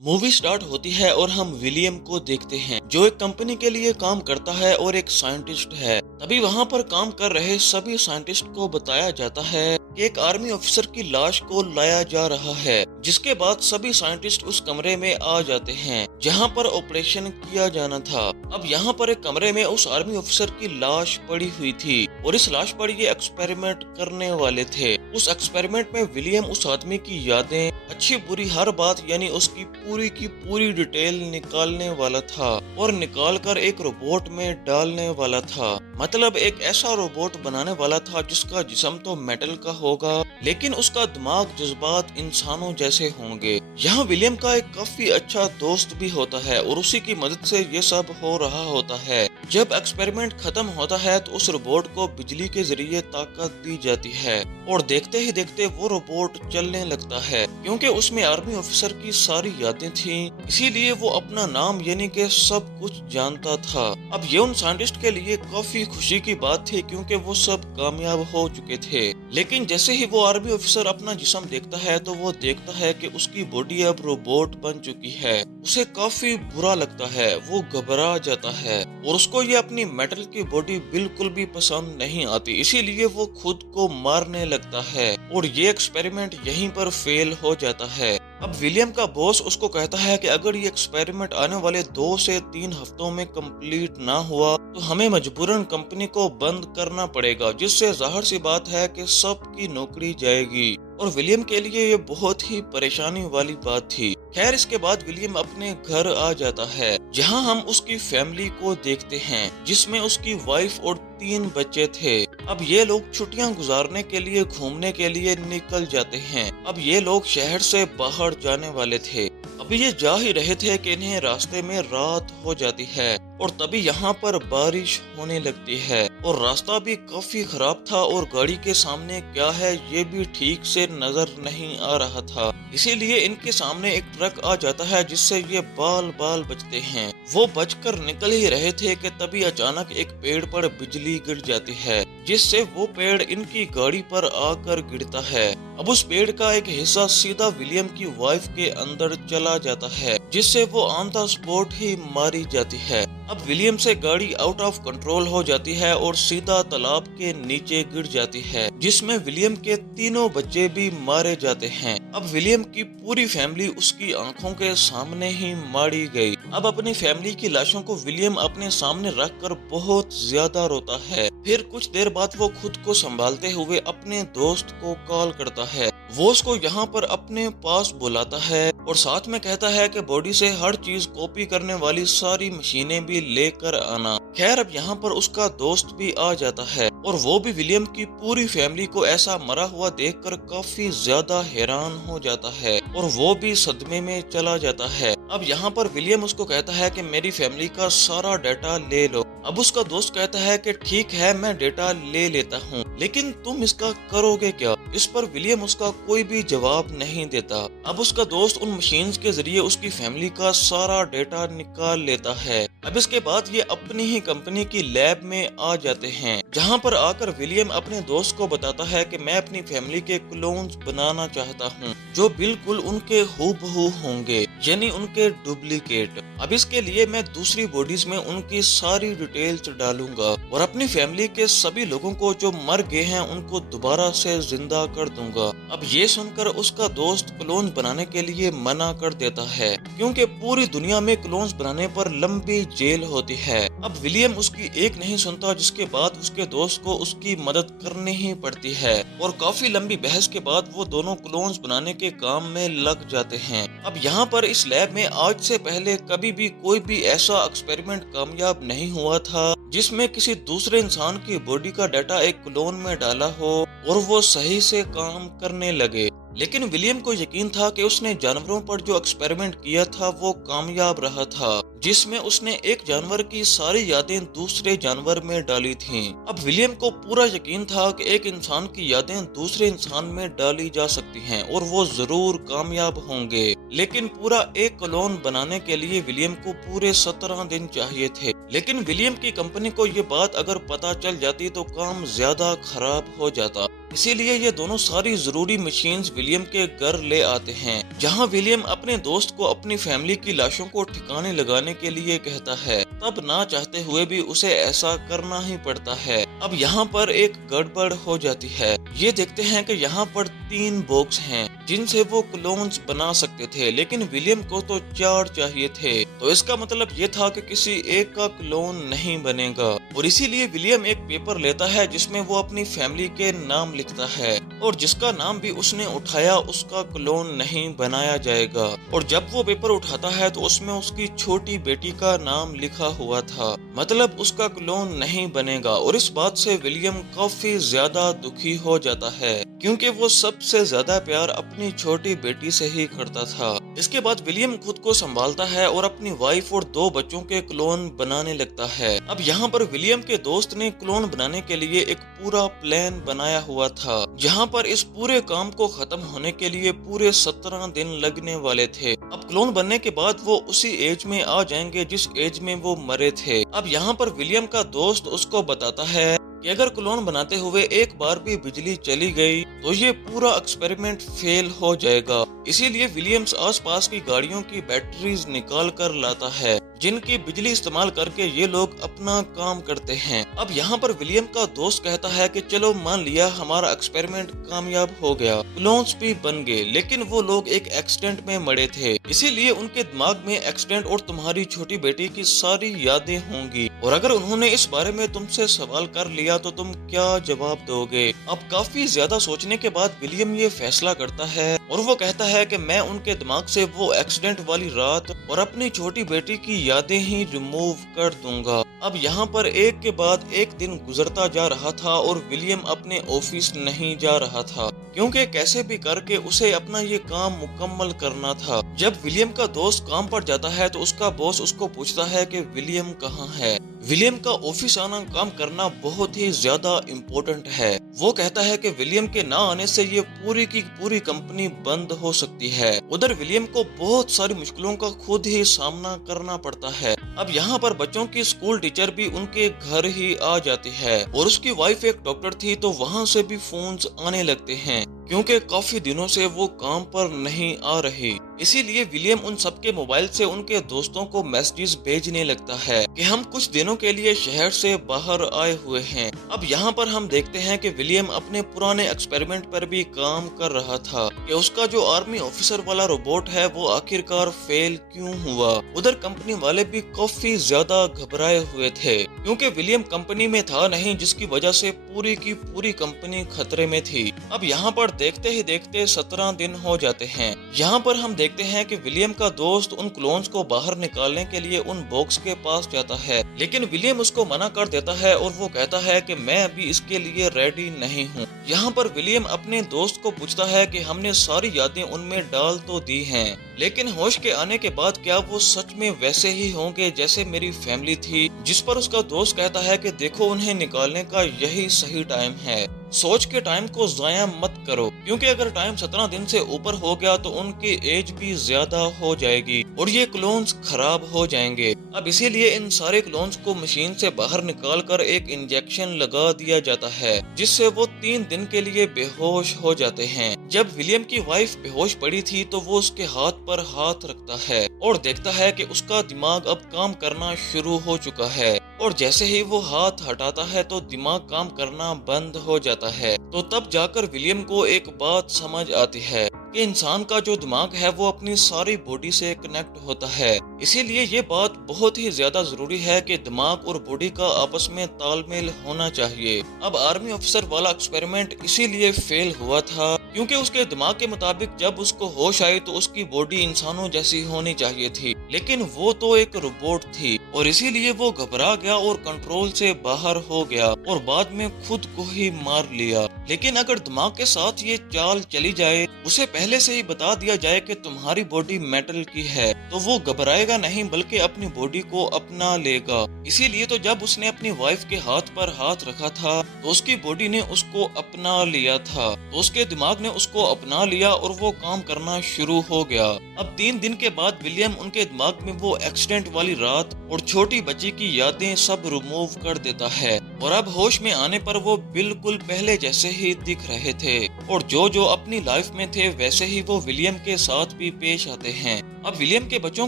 Movie start होती है और हम विलियम को देखते हैं जो एक कंपनी के लिए काम करता है और एक साइंटिस्ट है। तभी वहां पर काम कर रहे सभी साइंटिस्ट को बताया जाता है कि एक आर्मी ऑफिसर की लाश को लाया जा रहा है, जिसके बाद सभी साइंटिस्ट उस कमरे में आ जाते हैं जहां पर ऑपरेशन किया जाना था। अब यहाँ पर एक कमरे में उस आर्मी ऑफिसर की लाश पड़ी हुई थी और इस लाश पर ये एक्सपेरिमेंट करने वाले थे। उस एक्सपेरिमेंट में विलियम उस आदमी की यादें, अच्छी बुरी हर बात यानी उसकी पूरी की पूरी डिटेल निकालने वाला था और निकाल कर एक रोबोट में डालने वाला था। मतलब एक ऐसा रोबोट बनाने वाला था जिसका जिस्म तो मेटल का होगा लेकिन उसका दिमाग, जज्बात इंसानों जैसे होंगे। यहाँ विलियम का एक काफी अच्छा दोस्त भी होता है और उसी की मदद से ये सब हो रहा होता है। जब एक्सपेरिमेंट खत्म होता है तो उस रोबोट को बिजली के जरिए ताकत दी जाती है और देखते ही देखते वो रोबोट चलने लगता है। क्योंकि उसमें आर्मी ऑफिसर की सारी यादें थीं, इसीलिए वो अपना नाम यानी कि सब कुछ जानता था। अब ये उन साइंटिस्ट के लिए काफी खुशी की बात थी क्योंकि वो सब कामयाब हो चुके थे। लेकिन जैसे ही वो आर्मी ऑफिसर अपना जिस्म देखता है तो वो देखता है कि उसकी बॉडी अब रोबोट बन चुकी है। उसे काफी बुरा लगता है, वो घबरा जाता है और उसको ये अपनी मेटल की बॉडी बिल्कुल भी पसंद नहीं आती, इसीलिए वो खुद को मारने लगता है और ये एक्सपेरिमेंट यहीं पर फेल हो जाता है। अब विलियम का बॉस उसको कहता है कि अगर ये एक्सपेरिमेंट आने वाले 2 से 3 हफ्तों में कंप्लीट ना हुआ तो हमें मजबूरन कंपनी को बंद करना पड़ेगा, जिससे जाहिर सी बात है कि सबकी नौकरी जाएगी। और विलियम के लिए ये बहुत ही परेशानी वाली बात थी। खैर इसके बाद विलियम अपने घर आ जाता है जहां हम उसकी फैमिली को देखते हैं जिसमें उसकी वाइफ और 3 बच्चे थे। अब ये लोग छुट्टियां गुजारने के लिए घूमने के लिए निकल जाते हैं। अब ये लोग शहर से बाहर जाने वाले थे। अभी ये जा ही रहे थे कि इन्हें रास्ते में रात हो जाती है और तभी यहाँ पर बारिश होने लगती है और रास्ता भी काफी खराब था और गाड़ी के सामने क्या है ये भी ठीक से नजर नहीं आ रहा था। इसीलिए इनके सामने एक ट्रक आ जाता है जिससे ये बाल बाल बचते हैं। वो बचकर निकल ही रहे थे कि तभी अचानक एक पेड़ पर बिजली गिर जाती है जिससे वो पेड़ इनकी गाड़ी पर आकर गिरता है। अब उस पेड़ का एक हिस्सा सीधा विलियम की वाइफ के अंदर चला जाता है जिससे वो ऑन द स्पॉट ही मारी जाती है। अब विलियम से गाड़ी आउट ऑफ कंट्रोल हो जाती है और सीधा तालाब के नीचे गिर जाती है जिसमें विलियम के 3 बच्चे भी मारे जाते हैं। अब विलियम की पूरी फैमिली उसकी आंखों के सामने ही मारी गई। अब अपनी फैमिली की लाशों को विलियम अपने सामने रखकर बहुत ज्यादा रोता है। फिर कुछ देर बाद वो खुद को संभालते हुए अपने दोस्त को कॉल करता है। वो उसको यहाँ पर अपने पास बुलाता है और साथ में कहता है कि बॉडी से हर चीज कॉपी करने वाली सारी मशीनें भी लेकर आना। खैर अब यहाँ पर उसका दोस्त भी आ जाता है और वो भी विलियम की पूरी फैमिली को ऐसा मरा हुआ देखकर काफी ज्यादा हैरान हो जाता है और वो भी सदमे में चला जाता है। अब यहाँ पर विलियम उसको कहता है कि मेरी फैमिली का सारा डाटा ले लो। अब उसका दोस्त कहता है कि ठीक है मैं डेटा ले लेता हूँ, लेकिन तुम इसका करोगे क्या? इस पर विलियम उसका कोई भी जवाब नहीं देता। अब उसका दोस्त उन मशीन्स के जरिए उसकी फैमिली का सारा डेटा निकाल लेता है। अब इसके बाद ये अपनी ही कंपनी की लैब में आ जाते हैं जहाँ पर आकर विलियम अपने दोस्त को बताता है कि मैं अपनी फैमिली के क्लोन्स बनाना चाहता हूँ जो बिल्कुल उनके हूबहू होंगे, यानी उनके डुप्लीकेट। अब इसके लिए मैं दूसरी बॉडीज में उनकी सारी डिटेल्स डालूंगा और अपनी फैमिली के सभी लोगों को जो मर गए हैं उनको दोबारा से जिंदा कर दूंगा। अब ये सुनकर उसका दोस्त क्लोन्स बनाने के लिए मना कर देता है क्योंकि पूरी दुनिया में क्लोन्स बनाने पर लंबी जेल होती है। अब विलियम उसकी एक नहीं सुनता जिसके बाद उसके दोस्त को उसकी मदद करनी ही पड़ती है और काफी लंबी बहस के बाद वो दोनों क्लोन्स बनाने के काम में लग जाते हैं। अब यहाँ पर इस लैब में आज से पहले कभी भी कोई भी ऐसा एक्सपेरिमेंट कामयाब नहीं हुआ था जिसमें किसी दूसरे इंसान की बॉडी का डाटा एक क्लोन में डाला हो और वो सही से काम करने लगे। लेकिन विलियम को यकीन था कि उसने जानवरों पर जो एक्सपेरिमेंट किया था वो कामयाब रहा था, जिसमें उसने एक जानवर की सारी यादें दूसरे जानवर में डाली थीं। अब विलियम को पूरा यकीन था कि एक इंसान की यादें दूसरे इंसान में डाली जा सकती हैं और वो जरूर कामयाब होंगे। लेकिन पूरा एक क्लोन बनाने के लिए विलियम को पूरे 17 दिन चाहिए थे। लेकिन विलियम की कंपनी को ये बात अगर पता चल जाती तो काम ज्यादा खराब हो जाता। इसीलिए ये दोनों सारी जरूरी मशीन्स विलियम के घर ले आते हैं, जहाँ विलियम अपने दोस्त को अपनी फैमिली की लाशों को ठिकाने लगाने के लिए कहता है। तब ना चाहते हुए भी उसे ऐसा करना ही पड़ता है। अब यहाँ पर एक गड़बड़ हो जाती है। ये देखते हैं कि यहाँ पर 3 बॉक्स हैं जिनसे वो क्लोन्स बना सकते थे, लेकिन विलियम को तो 4 चाहिए थे। तो इसका मतलब ये था कि किसी एक का क्लोन नहीं बनेगा, और इसीलिए विलियम एक पेपर लेता है जिसमें वो अपनी फैमिली के नाम लिखता है, और जिसका नाम भी उसने उठाया उसका क्लोन नहीं बनाया जाएगा। और जब वो पेपर उठाता है तो उसमें उसकी छोटी बेटी का नाम लिखा हुआ था, मतलब उसका क्लोन नहीं बनेगा। और इस बात से विलियम काफी ज्यादा दुखी हो जाता है, क्योंकि वो सबसे ज्यादा प्यार अपनी छोटी बेटी से ही करता था। इसके बाद विलियम खुद को संभालता है और अपनी वाइफ और 2 बच्चों के क्लोन बनाने लगता है। अब यहाँ पर विलियम के दोस्त ने क्लोन बनाने के लिए एक पूरा प्लान बनाया हुआ था, जहाँ पर इस पूरे काम को खत्म होने के लिए पूरे 17 दिन लगने वाले थे। अब क्लोन बनने के बाद वो उसी एज में आ जाएंगे जिस एज में वो मरे थे। अब यहाँ पर विलियम का दोस्त उसको बताता है कि अगर क्लोन बनाते हुए एक बार भी बिजली चली गई तो ये पूरा एक्सपेरिमेंट फेल हो जाएगा। इसीलिए विलियम्स आसपास की गाड़ियों की बैटरीज निकाल कर लाता है, जिनकी बिजली इस्तेमाल करके ये लोग अपना काम करते हैं। अब यहाँ पर विलियम का दोस्त कहता है कि चलो मान लिया हमारा एक्सपेरिमेंट कामयाब हो गया, क्लोन्स भी बन गए, लेकिन वो लोग एक एक्सीडेंट में मरे थे, इसीलिए उनके दिमाग में एक्सीडेंट और तुम्हारी छोटी बेटी की सारी यादें होंगी, और अगर उन्होंने इस बारे में तुमसे सवाल कर लिया तो तुम क्या जवाब दोगे। अब काफी ज्यादा सोचने के बाद विलियम ये फैसला करता है, और वो कहता है कि मैं उनके दिमाग से वो एक्सीडेंट वाली रात और अपनी छोटी बेटी की यादें ही रिमूव कर दूंगा। अब यहाँ पर एक के बाद एक दिन गुजरता जा रहा था और विलियम अपने ऑफिस नहीं जा रहा था, क्योंकि कैसे भी करके उसे अपना ये काम मुकम्मल करना था। जब विलियम का दोस्त काम पर जाता है तो उसका बॉस उसको पूछता है कि विलियम कहाँ है। विलियम का ऑफिस आना काम करना बहुत ही ज्यादा इम्पोर्टेंट है। वो कहता है कि विलियम के ना आने से ये पूरी की पूरी कंपनी बंद हो सकती है। उधर विलियम को बहुत सारी मुश्किलों का खुद ही सामना करना पड़ता है। अब यहाँ पर बच्चों की स्कूल टीचर भी उनके घर ही आ जाती है, और उसकी वाइफ एक डॉक्टर थी तो वहाँ से भी फोन्स आने लगते हैं, क्योंकि काफी दिनों से वो काम पर नहीं आ रही। इसीलिए विलियम उन सबके मोबाइल से उनके दोस्तों को मैसेजेस भेजने लगता है कि हम कुछ दिनों के लिए शहर से बाहर आए हुए हैं। अब यहाँ पर हम देखते हैं कि विलियम अपने पुराने एक्सपेरिमेंट पर भी काम कर रहा था कि उसका जो आर्मी ऑफिसर वाला रोबोट है वो आखिरकार फेल क्यों हुआ। उधर कंपनी वाले भी काफी ज्यादा घबराए हुए थे, क्योंकि विलियम कंपनी में था नहीं, जिसकी वजह से पूरी की पूरी कंपनी खतरे में थी। अब यहाँ पर देखते ही देखते 17 दिन हो जाते हैं। यहाँ पर हम देखते हैं कि विलियम का दोस्त उन क्लोन्स को बाहर निकालने के लिए उन बॉक्स के पास जाता है, लेकिन विलियम उसको मना कर देता है और वो कहता है कि मैं अभी इसके लिए रेडी नहीं हूँ। यहाँ पर विलियम अपने दोस्त को पूछता है कि हमने सारी यादें उनमें डाल तो दी हैं, लेकिन होश के आने के बाद क्या वो सच में वैसे ही होंगे जैसे मेरी फैमिली थी। जिस पर उसका दोस्त कहता है कि देखो उन्हें निकालने का यही सही टाइम है, सोच के टाइम को जाया मत करो, क्योंकि अगर टाइम 17 दिन से ऊपर हो गया तो उनकी एज भी ज्यादा हो जाएगी और ये क्लोन्स खराब हो जाएंगे। अब इसीलिए इन सारे क्लोन्स को मशीन से बाहर निकाल कर एक इंजेक्शन लगा दिया जाता है, जिससे वो 3 दिन के लिए बेहोश हो जाते हैं। जब विलियम की वाइफ बेहोश पड़ी थी तो वो उसके हाथ पर हाथ रखता है और देखता है कि उसका दिमाग अब काम करना शुरू हो चुका है, और जैसे ही वो हाथ हटाता है तो दिमाग काम करना बंद हो जाता है। तो तब जाकर विलियम को एक बात समझ आती है कि इंसान का जो दिमाग है वो अपनी सारी बॉडी से कनेक्ट होता है। इसीलिए ये बात बहुत ही ज्यादा जरूरी है कि दिमाग और बॉडी का आपस में तालमेल होना चाहिए। अब आर्मी ऑफिसर वाला एक्सपेरिमेंट इसीलिए फेल हुआ था क्योंकि उसके दिमाग के मुताबिक जब उसको होश आई तो उसकी बॉडी इंसानों जैसी होनी चाहिए थी, लेकिन वो तो एक रोबोट थी, और इसीलिए वो घबरा गया और कंट्रोल से बाहर हो गया और बाद में खुद को ही मार लिया। लेकिन अगर दिमाग के साथ ये चाल चली जाए, उसे पहले से ही बता दिया जाए कि तुम्हारी बॉडी मेटल की है, तो वो घबराएगा नहीं बल्कि अपनी बॉडी को अपना लेगा। इसीलिए तो जब उसने अपनी वाइफ के हाथ पर हाथ रखा था तो उसकी बॉडी ने उसको अपना लिया था, तो उसके दिमाग ने उसको अपना लिया और वो काम करना शुरू हो गया। अब 3 दिन के बाद विलियम उनके दिमाग में वो एक्सीडेंट वाली रात और छोटी बच्ची की यादें सब रिमूव कर देता है और अब होश में आने पर वो बिल्कुल पहले जैसे ही दिख रहे थे और जो जो अपनी लाइफ में थे वैसे ही वो विलियम के साथ भी पेश आते हैं। अब विलियम के बच्चों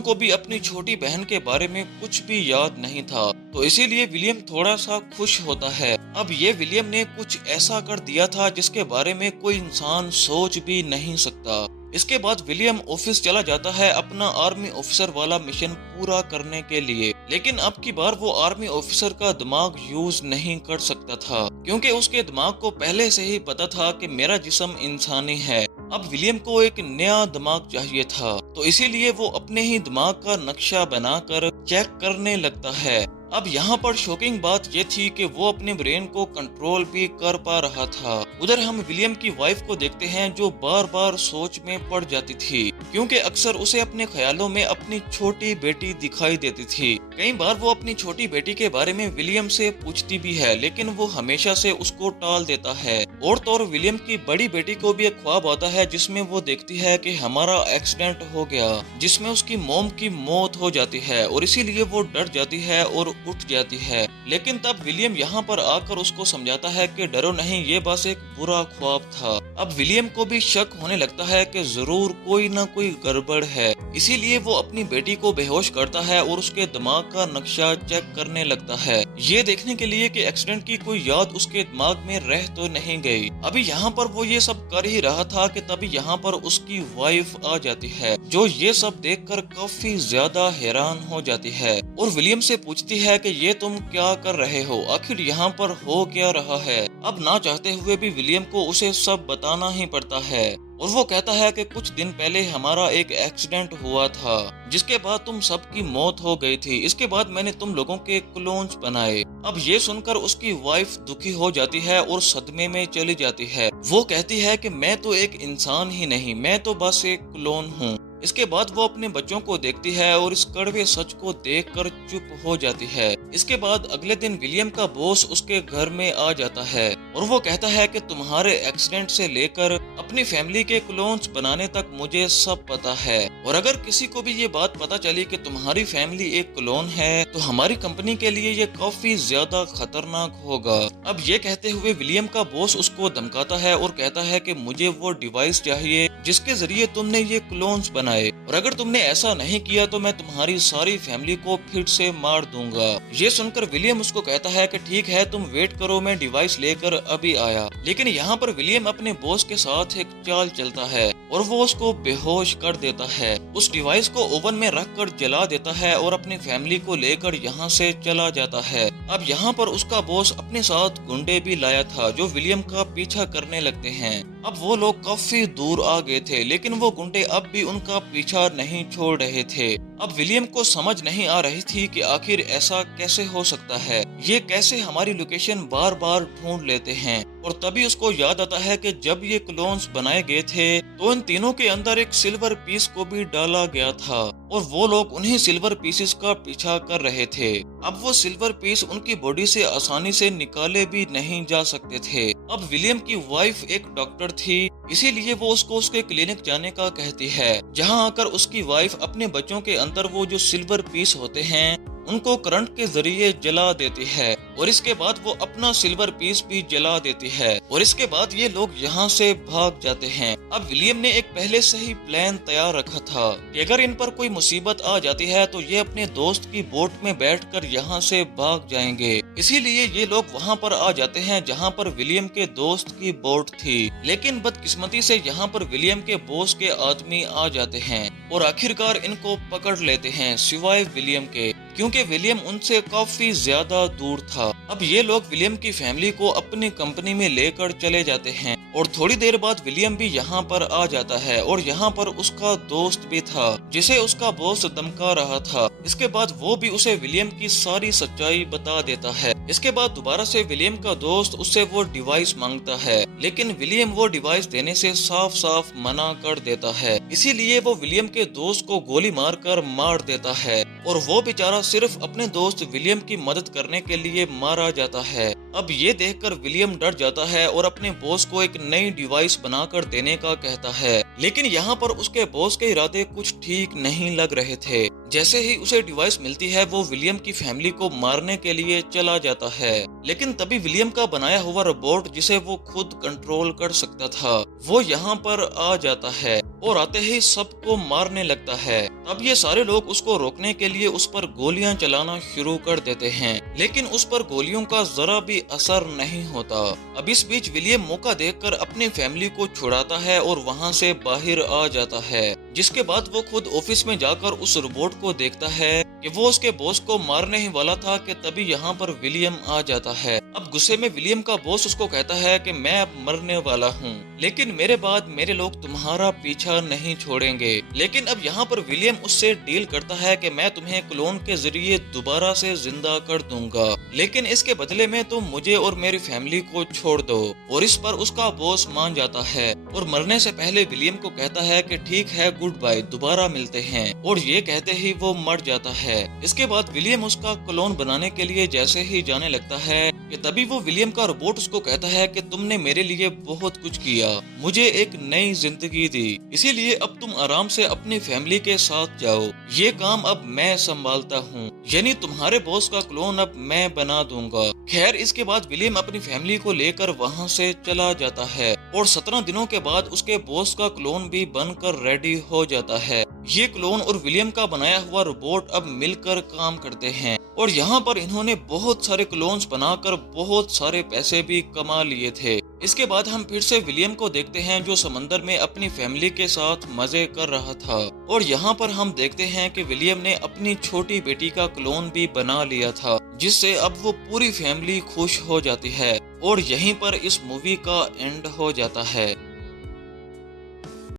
को भी अपनी छोटी बहन के बारे में कुछ भी याद नहीं था, तो इसीलिए विलियम थोड़ा सा खुश होता है। अब ये विलियम ने कुछ ऐसा कर दिया था जिसके बारे में कोई इंसान सोच भी नहीं सकता। इसके बाद विलियम ऑफिस चला जाता है अपना आर्मी ऑफिसर वाला मिशन पूरा करने के लिए, लेकिन अब की बार वो आर्मी ऑफिसर का दिमाग यूज नहीं कर सकता था क्योंकि उसके दिमाग को पहले से ही पता था कि मेरा जिस्म इंसानी है। अब विलियम को एक नया दिमाग चाहिए था, तो इसीलिए वो अपने ही दिमाग का नक्शा बनाकर चेक करने लगता है। अब यहाँ पर शॉकिंग बात ये थी कि वो अपने ब्रेन को कंट्रोल भी कर पा रहा था। उधर हम विलियम की वाइफ को देखते हैं जो बार बार सोच में पड़ जाती थी क्योंकि अक्सर उसे अपने ख्यालों में अपनी छोटी बेटी दिखाई देती थी। कई बार वो अपनी छोटी बेटी के बारे में विलियम से पूछती भी है, लेकिन वो हमेशा से उसको टाल देता है। और तो और विलियम की बड़ी बेटी को भी एक ख्वाब आता है जिसमें वो देखती है कि हमारा एक्सीडेंट हो गया, जिसमें उसकी मॉम की मौत हो जाती है और इसीलिए वो डर जाती है और उठ जाती है। लेकिन तब विलियम यहाँ पर आकर उसको समझाता है कि डरो नहीं, ये बस एक बुरा ख्वाब था। अब विलियम को भी शक होने लगता है कि जरूर कोई ना कोई गड़बड़ है, इसीलिए वो अपनी बेटी को बेहोश करता है और उसके दिमाग का नक्शा चेक करने लगता है, ये देखने के लिए कि एक्सीडेंट की कोई याद उसके दिमाग में रह तो नहीं गई। अभी यहाँ पर वो ये सब कर ही रहा था कि तभी यहाँ पर उसकी वाइफ आ जाती है जो ये सब देखकर काफी ज्यादा हैरान हो जाती है और विलियम से पूछती है कि ये तुम क्या कर रहे हो, आखिर यहाँ पर हो क्या रहा है। अब ना चाहते हुए भी विलियम को उसे सब बताना ही पड़ता है और वो कहता है कि कुछ दिन पहले हमारा एक एक्सीडेंट हुआ था जिसके बाद तुम सबकी मौत हो गई थी। इसके बाद मैंने तुम लोगों के क्लोन्स बनाए। अब ये सुनकर उसकी वाइफ दुखी हो जाती है और सदमे में चली जाती है। वो कहती है कि मैं तो एक इंसान ही नहीं, मैं तो बस एक क्लोन हूँ। इसके बाद वो अपने बच्चों को देखती है और इस कड़वे सच को देखकर चुप हो जाती है। इसके बाद अगले दिन विलियम का बॉस उसके घर में आ जाता है और वो कहता है कि तुम्हारे एक्सीडेंट से लेकर अपनी फैमिली के क्लोन्स बनाने तक मुझे सब पता है और अगर किसी को भी ये बात पता चली कि तुम्हारी फैमिली एक क्लोन है तो हमारी कंपनी के लिए ये काफी ज्यादा खतरनाक होगा। अब ये कहते हुए विलियम का बॉस उसको धमकाता है और कहता है कि मुझे वो डिवाइस चाहिए जिसके जरिए तुमने ये क्लोन्स बनाए और अगर तुमने ऐसा नहीं किया तो मैं तुम्हारी सारी फैमिली को फिर से मार दूंगा। ये सुनकर विलियम उसको कहता है कि ठीक है तुम वेट करो, मैं डिवाइस लेकर अभी आया। लेकिन यहाँ पर विलियम अपने बॉस के साथ एक चाल चलता है और वो उसको बेहोश कर देता है। उस डिवाइस को ओवन में रख कर जला देता है और अपनी फैमिली को लेकर यहाँ से चला जाता है। अब यहाँ पर उसका बॉस अपने साथ गुंडे भी लाया था जो विलियम का पीछा करने लगते हैं। अब वो लोग काफी दूर आ गए थे लेकिन वो गुंडे अब भी उनका पीछा नहीं छोड़ रहे थे। अब विलियम को समझ नहीं आ रही थी कि आखिर ऐसा कैसे हो सकता है, ये कैसे हमारी लोकेशन बार बार ढूंढ लेते हैं। और तभी उसको याद आता है कि जब ये क्लोन्स बनाए गए थे तो इन तीनों के अंदर एक सिल्वर पीस को भी डाला गया था और वो लोग उन्हीं सिल्वर पीसेस का पीछा कर रहे थे। अब वो सिल्वर पीस उनकी बॉडी से आसानी से निकाले भी नहीं जा सकते थे। अब विलियम की वाइफ एक डॉक्टर थी, इसीलिए वो उसको उसके क्लिनिक जाने का कहती है, जहां आकर उसकी वाइफ अपने बच्चों के अंदर वो जो सिल्वर पीस होते हैं उनको करंट के जरिए जला देती है और इसके बाद वो अपना सिल्वर पीस भी जला देती है और इसके बाद ये लोग यहाँ से भाग जाते हैं। अब विलियम ने एक पहले से ही प्लान तैयार रखा था कि अगर इन पर कोई मुसीबत आ जाती है तो ये अपने दोस्त की बोट में बैठकर यहाँ से भाग जाएंगे। इसीलिए ये लोग वहाँ पर आ जाते हैं जहाँ पर विलियम के दोस्त की बोट थी। लेकिन बदकिस्मती से यहाँ पर विलियम के बॉस के आदमी आ जाते हैं और आखिरकार इनको पकड़ लेते हैं सिवाय विलियम के, क्योंकि विलियम उनसे काफी ज्यादा दूर था। अब ये लोग विलियम की फैमिली को अपनी कंपनी में लेकर चले जाते हैं और थोड़ी देर बाद विलियम भी यहाँ पर आ जाता है और यहाँ पर उसका दोस्त भी था जिसे उसका बॉस धमका रहा था। इसके बाद वो भी उसे विलियम की सारी सच्चाई बता देता है। इसके बाद दोबारा से विलियम का दोस्त उससे वो डिवाइस मांगता है, लेकिन विलियम वो डिवाइस देने से साफ साफ मना कर देता है। इसीलिए वो विलियम के दोस्त को गोली मारकर मार देता है और वो बेचारा सिर्फ अपने दोस्त विलियम की मदद करने के लिए मारा जाता है। अब ये देखकर विलियम डर जाता है और अपने बॉस को एक नई डिवाइस बनाकर देने का कहता है, लेकिन यहाँ पर उसके बॉस के इरादे कुछ ठीक नहीं लग रहे थे। जैसे ही उसे डिवाइस मिलती है वो विलियम की फैमिली को मारने के लिए चला जाता है। लेकिन तभी विलियम का बनाया हुआ रोबोट, जिसे वो खुद कंट्रोल कर सकता था, वो यहाँ पर आ जाता है और आते ही सबको मारने लगता है। तब ये सारे लोग उसको रोकने के लिए उस पर गोलियां चलाना शुरू कर देते हैं, लेकिन उस पर गोलियों का जरा भी असर नहीं होता। अब इस बीच विलियम मौका देखकर अपनी फैमिली को छुड़ाता है और वहाँ से बाहर आ जाता है, जिसके बाद वो खुद ऑफिस में जाकर उस रोबोट को देखता है कि वो उसके बॉस को मारने ही वाला था कि तभी यहाँ पर विलियम आ जाता है। अब गुस्से में विलियम का बॉस उसको कहता है कि मैं अब मरने वाला हूँ, लेकिन मेरे बाद मेरे लोग तुम्हारा पीछा नहीं छोड़ेंगे। लेकिन अब यहाँ पर विलियम उससे डील करता है कि मैं तुम्हें क्लोन के जरिए दोबारा से जिंदा कर दूंगा, लेकिन इसके बदले में तुम मुझे और मेरी फैमिली को छोड़ दो। और इस पर उसका बॉस मान जाता है और मरने से पहले विलियम को कहता है कि ठीक है, गुड बाय, दोबारा मिलते हैं। और ये कहते ही वो मर जाता है। इसके बाद विलियम उसका क्लोन बनाने के लिए जैसे ही जाने लगता है कि तभी वो विलियम का रोबोट उसको कहता है कि तुमने मेरे लिए बहुत कुछ किया, मुझे एक नई जिंदगी दी, इसीलिए अब तुम आराम से अपनी फैमिली के साथ जाओ, ये काम अब मैं संभालता हूँ, यानी तुम्हारे बॉस का क्लोन अब मैं बना दूंगा। खैर, इसके बाद विलियम अपनी फैमिली को लेकर वहाँ से चला जाता है और 17 दिनों के बाद उसके बॉस का क्लोन भी बनकर रेडी हो जाता है। ये क्लोन और विलियम का बनाया हुआ रोबोट अब मिलकर काम करते हैं और यहाँ पर इन्होंने बहुत सारे क्लोन्स बनाकर बहुत सारे पैसे भी कमा लिए थे। इसके बाद हम फिर से विलियम को देखते हैं, जो समंदर में अपनी फैमिली के साथ मजे कर रहा था। और यहाँ पर हम देखते हैं कि विलियम ने अपनी छोटी बेटी का क्लोन भी बना लिया था, जिससे अब वो पूरी फैमिली खुश हो जाती है। और यहीं पर इस मूवी का एंड हो जाता है।